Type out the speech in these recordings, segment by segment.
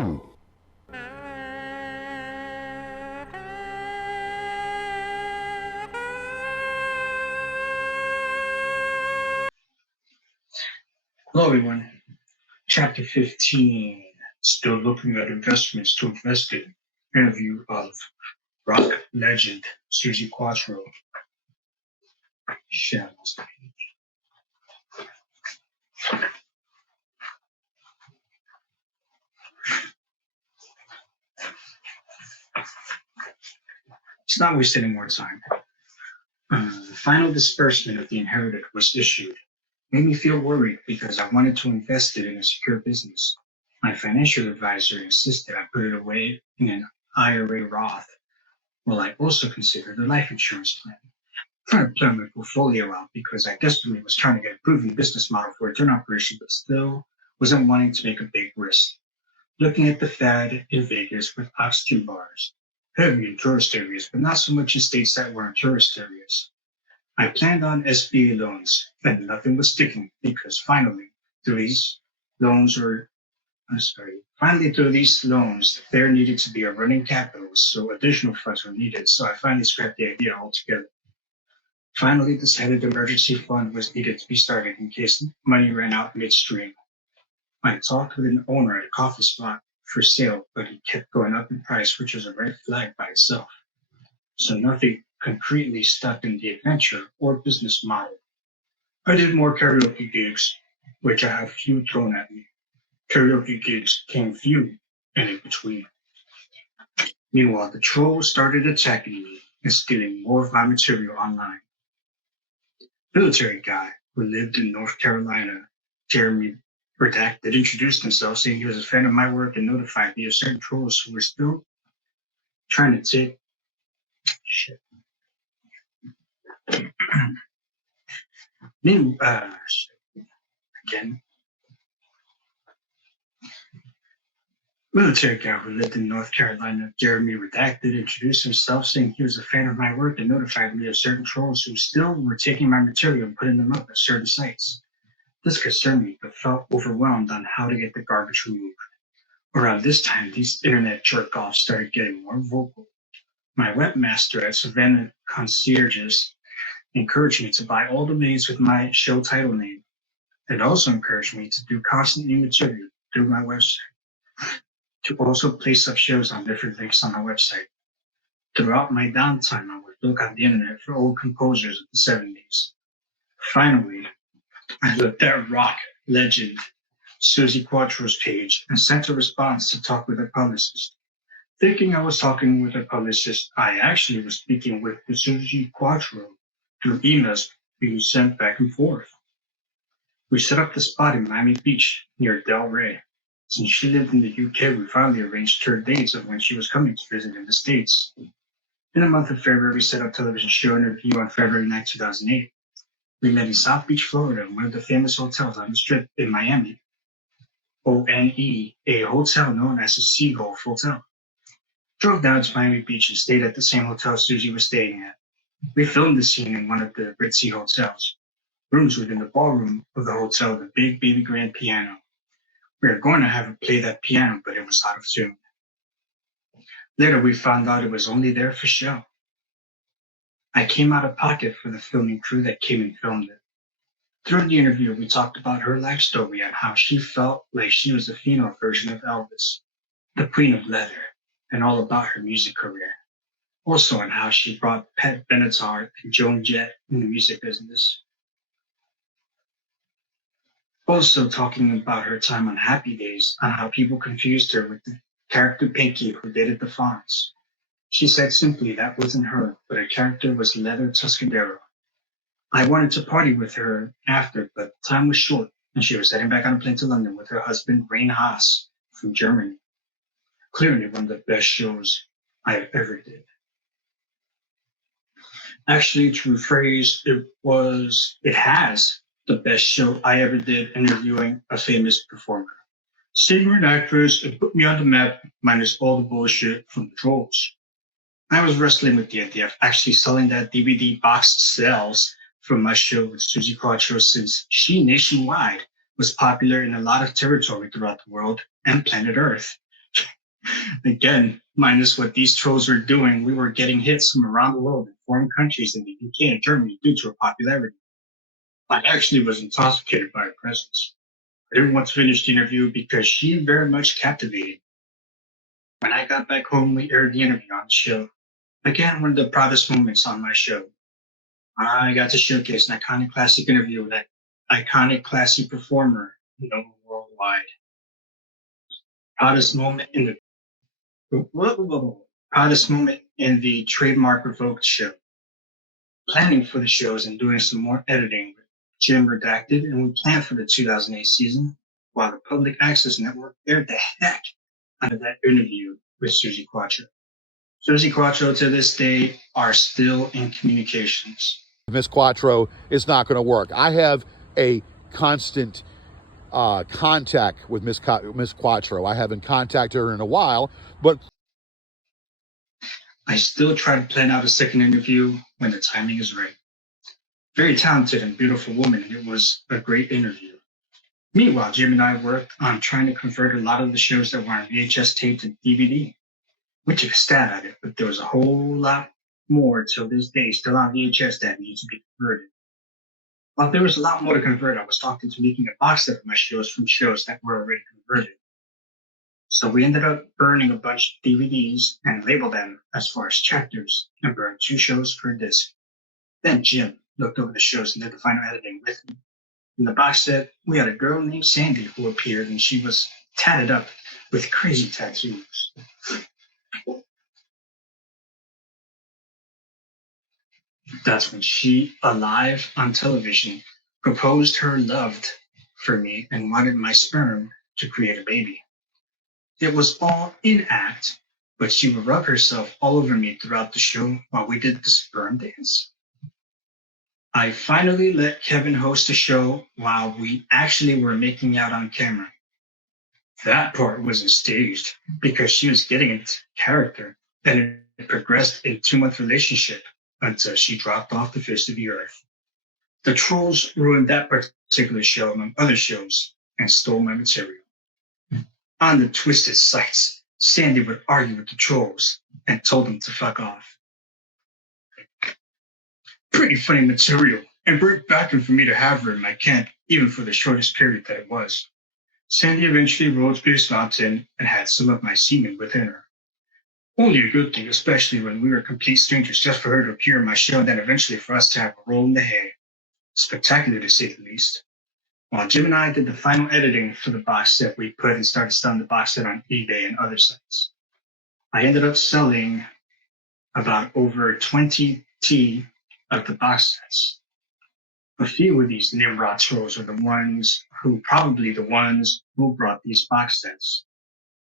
Hello, everyone. Chapter 15. Still looking at investments to invest in. Interview of rock legend Suzi Quatro. Shadows. Let's not waste any more time. The final disbursement of the inherited was issued. Made me feel worried because I wanted to invest it in a secure business. My financial advisor insisted I put it away in an IRA Roth, while I also considered a life insurance plan. Trying to plan my portfolio out because I desperately was trying to get a proven business model for a turn operation, but still wasn't wanting to make a big risk. Looking at the fad in Vegas with oxygen bars, heavy in tourist areas, but not so much in states that weren't tourist areas. I planned on SBA loans, and nothing was sticking because finally, through these loans, there needed to be a running capital, so additional funds were needed. So I finally scrapped the idea altogether. Finally decided an emergency fund was needed to be started in case money ran out midstream. I talked with an owner at a coffee spot for sale, but he kept going up in price, which was a red flag by itself. So nothing concretely stuck in the adventure or business model. I did more karaoke gigs, which I have few thrown at me. Karaoke gigs came few and in between. Meanwhile, the trolls started attacking me and stealing more of my material online. Military guy who lived in North Carolina, Jeremy Redacted, introduced himself saying he was a fan of my work and notified me of certain trolls who were still trying to take shit. Again. Military guy who lived in North Carolina, Jeremy Redacted, introduced himself saying he was a fan of my work and notified me of certain trolls who still were taking my material and putting them up at certain sites. This concerned me, but felt overwhelmed on how to get the garbage removed. Around this time, these internet jerk-offs started getting more vocal. My webmaster at Savannah Concierges encouraged me to buy all domains with my show title name, and also encouraged me to do constant new material through my website, to also place up shows on different links on my website. Throughout my downtime, I would look on the internet for old composers of the 70s. Finally, I looked at rock legend Suzi Quatro's page and sent a response to talk with her publicist. Thinking I was talking with her publicist, I actually was speaking with the Suzi Quatro through emails being sent back and forth. We set up the spot in Miami Beach near Del Rey. Since she lived in the UK, we finally arranged her dates of when she was coming to visit in the States. In the month of February, we set up television show interview on February 9, 2008. We met in South Beach, Florida, one of the famous hotels on the Strip in Miami. ONE, a hotel known as the Seagull Hotel. Drove down to Miami Beach and stayed at the same hotel Suzi was staying at. We filmed the scene in one of the ritzy hotels. Rooms within the ballroom of the hotel, the big baby grand piano. We were going to have her play that piano, but it was out of tune. Later, we found out it was only there for show. I came out of pocket for the filming crew that came and filmed it. Through the interview, we talked about her life story and how she felt like she was the female version of Elvis, the Queen of Leather, and all about her music career. Also on how she brought Pat Benatar and Joan Jett in the music business. Also talking about her time on Happy Days, on how people confused her with the character Pinky who dated the Fonz. She said simply that wasn't her, but her character was Leather Tuscadero. I wanted to party with her after, but time was short, and she was heading back on a plane to London with her husband, Rain Haas, from Germany. Clearly one of the best shows I ever did. Actually, to rephrase, it has the best show I ever did interviewing a famous performer. Singer and actress, it put me on the map, minus all the bullshit from the trolls. I was wrestling with the idea of actually selling that DVD box sales from my show with Suzi Quatro, since she nationwide was popular in a lot of territory throughout the world and planet Earth. Again, minus what these trolls were doing, we were getting hits from around the world in foreign countries in the UK and Germany due to her popularity. I actually was intoxicated by her presence. I didn't want to finish the interview because she very much captivated. When I got back home, we aired the interview on the show. Again, one of the proudest moments on my show. I got to showcase an iconic classic interview with that iconic classic performer known worldwide. Proudest moment in proudest moment in the trademark revoked show. Planning for the shows and doing some more editing with Jim redacted, and we planned for the 2008 season while the public access network aired the heck out of that interview with Suzi Quatro. Suzi Quatro to this day are still in communications. Miss Quattro is not going to work. I have a constant contact with Miss Quattro. I haven't contacted her in a while, but I still try to plan out a second interview when the timing is right. Very talented and beautiful woman, and it was a great interview. Meanwhile, Jim and I worked on trying to convert a lot of the shows that were on VHS tape to DVD. We took a stab at it, but there was a whole lot more till this day still on VHS that needs to be converted. While there was a lot more to convert, I was talking to making a box set of my shows from shows that were already converted. So we ended up burning a bunch of DVDs and labeled them as far as chapters and burned 2 shows per disc. Then Jim looked over the shows and did the final editing with me. In the box set, we had a girl named Sandy who appeared, and she was tatted up with crazy tattoos. That's when she, alive on television, proposed her love for me and wanted my sperm to create a baby. It was all in act, but she would rub herself all over me throughout the show while we did the sperm dance. I finally let Kevin host a show while we actually were making out on camera. That part wasn't staged because she was getting into character, and it progressed a 2-month relationship until she dropped off the face of the earth. The trolls ruined that particular show among other shows and stole my material. On the twisted sites, Sandy would argue with the trolls and told them to fuck off. Pretty funny material, and very backing for me to have her in my camp, even for the shortest period that it was. Sandy eventually rode Space Mountain and had some of my semen within her. Only a good thing, especially when we were complete strangers, just for her to appear in my show and then eventually for us to have a roll in the hay. Spectacular to say the least. While Jim and I did the final editing for the box set, we put and started selling the box set on eBay and other sites. I ended up selling about over 20 of the box sets. A few of these Nimrod trolls are probably the ones who brought these box sets.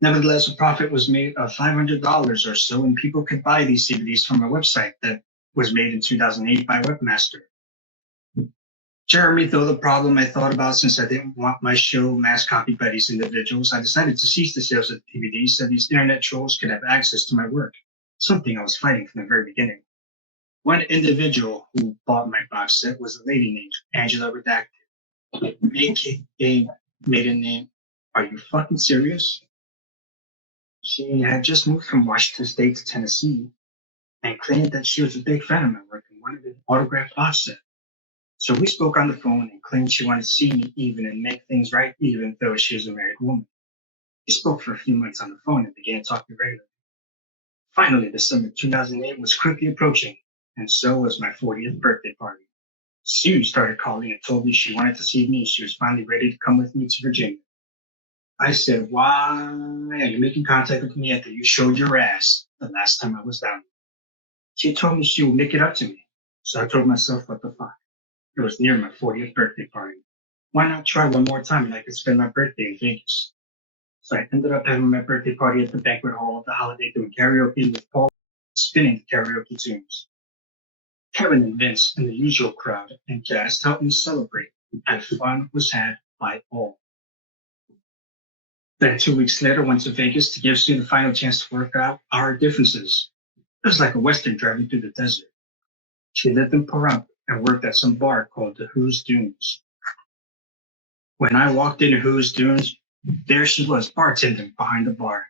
Nevertheless, a profit was made of $500 or so, and people could buy these CDs from a website that was made in 2008 by Webmaster. Jeremy, though, the problem I thought about, since I didn't want my show mass copied by these individuals, I decided to cease the sales of DVDs so these internet trolls could have access to my work, something I was fighting from the very beginning. One individual who bought my box set was a lady named Angela Redacted, aka maiden name. Are you fucking serious? She had just moved from Washington State to Tennessee and claimed that she was a big fan of my work and wanted an autographed box set. So we spoke on the phone and claimed she wanted to see me even and make things right, even though she was a married woman. We spoke for a few months on the phone and began talking regularly. Finally, the summer of 2008 was quickly approaching, and so was my 40th birthday party. Sue started calling and told me she wanted to see me. She was finally ready to come with me to Virginia. I said, why are you making contact with me after you showed your ass the last time I was down? She told me she would make it up to me. So I told myself, what the fuck? It was near my 40th birthday party. Why not try one more time and I could spend my birthday in Vegas? So I ended up having my birthday party at the banquet hall of the Holiday doing karaoke with Paul spinning the karaoke tunes. Kevin and Vince and the usual crowd and cast helped me celebrate, and fun was had by all. Then 2 weeks later, went to Vegas to give Sue the final chance to work out our differences. It was like a Western driving through the desert. She lived in Pahrump and worked at some bar called the Who's Dunes. When I walked into Who's Dunes, there she was bartending behind the bar.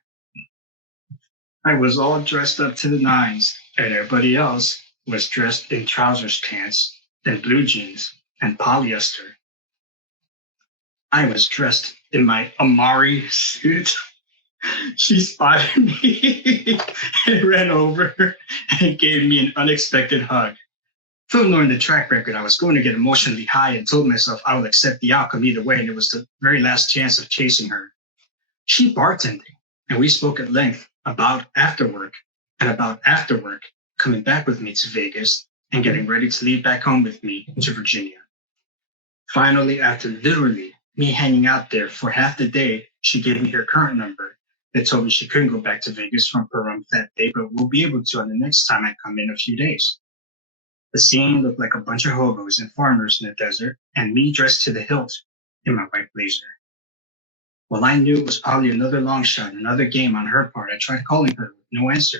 I was all dressed up to the nines, and everybody else was dressed in trousers pants and blue jeans and polyester. I was dressed in my Amari suit. She spotted me and ran over and gave me an unexpected hug. From knowing the track record, I was going to get emotionally high and told myself I would accept the outcome either way, and it was the very last chance of chasing her. She bartended, and we spoke at length about after work coming back with me to Vegas and getting ready to leave back home with me to Virginia. Finally, after literally me hanging out there for half the day, she gave me her current number. They told me she couldn't go back to Vegas from Pahrump that day, but we'll be able to on the next time I come in a few days. The scene looked like a bunch of hobos and farmers in the desert, and me dressed to the hilt in my white blazer. Well, I knew it was probably another long shot, another game on her part. I tried calling her with no answer.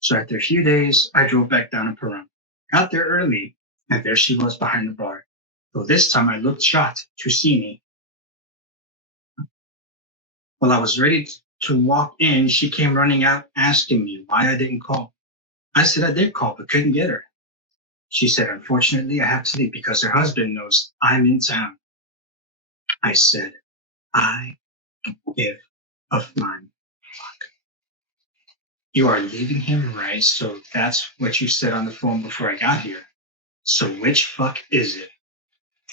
So after a few days, I drove back down to Pahrump. Got there early, and there she was behind the bar. Though this time I looked shocked to see me. While I was ready to walk in, she came running out asking me why I didn't call. I said I did call, but couldn't get her. She said, unfortunately, I have to leave because her husband knows I'm in town. I said, I give a flying fuck. You are leaving him, right? So that's what you said on the phone before I got here. So which fuck is it?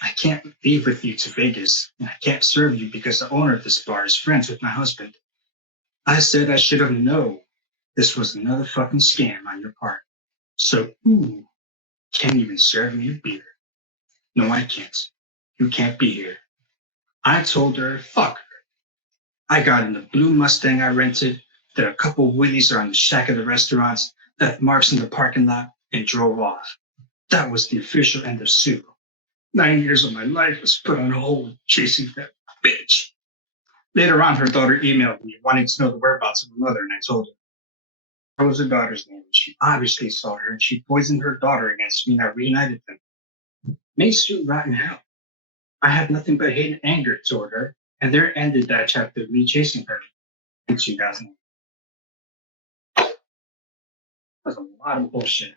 I can't leave with you to Vegas, and I can't serve you because the owner of this bar is friends with my husband. I said I should have known this was another fucking scam on your part. So, can't even serve me a beer. No, I can't. You can't be here. I told her, fuck her. I got in the blue Mustang I rented, did a couple wheelies around the shack of the restaurants, left marks in the parking lot, and drove off. That was the official end of Sue. 9 years of my life was put on hold chasing that bitch. Later on, her daughter emailed me wanting to know the whereabouts of her mother, and I told her. What was her daughter's name? She obviously saw her, and she poisoned her daughter against me, and I reunited them. May Sue rot in hell. I had nothing but hate and anger toward her, and there ended that chapter of me chasing her in 2000. That's a lot of bullshit.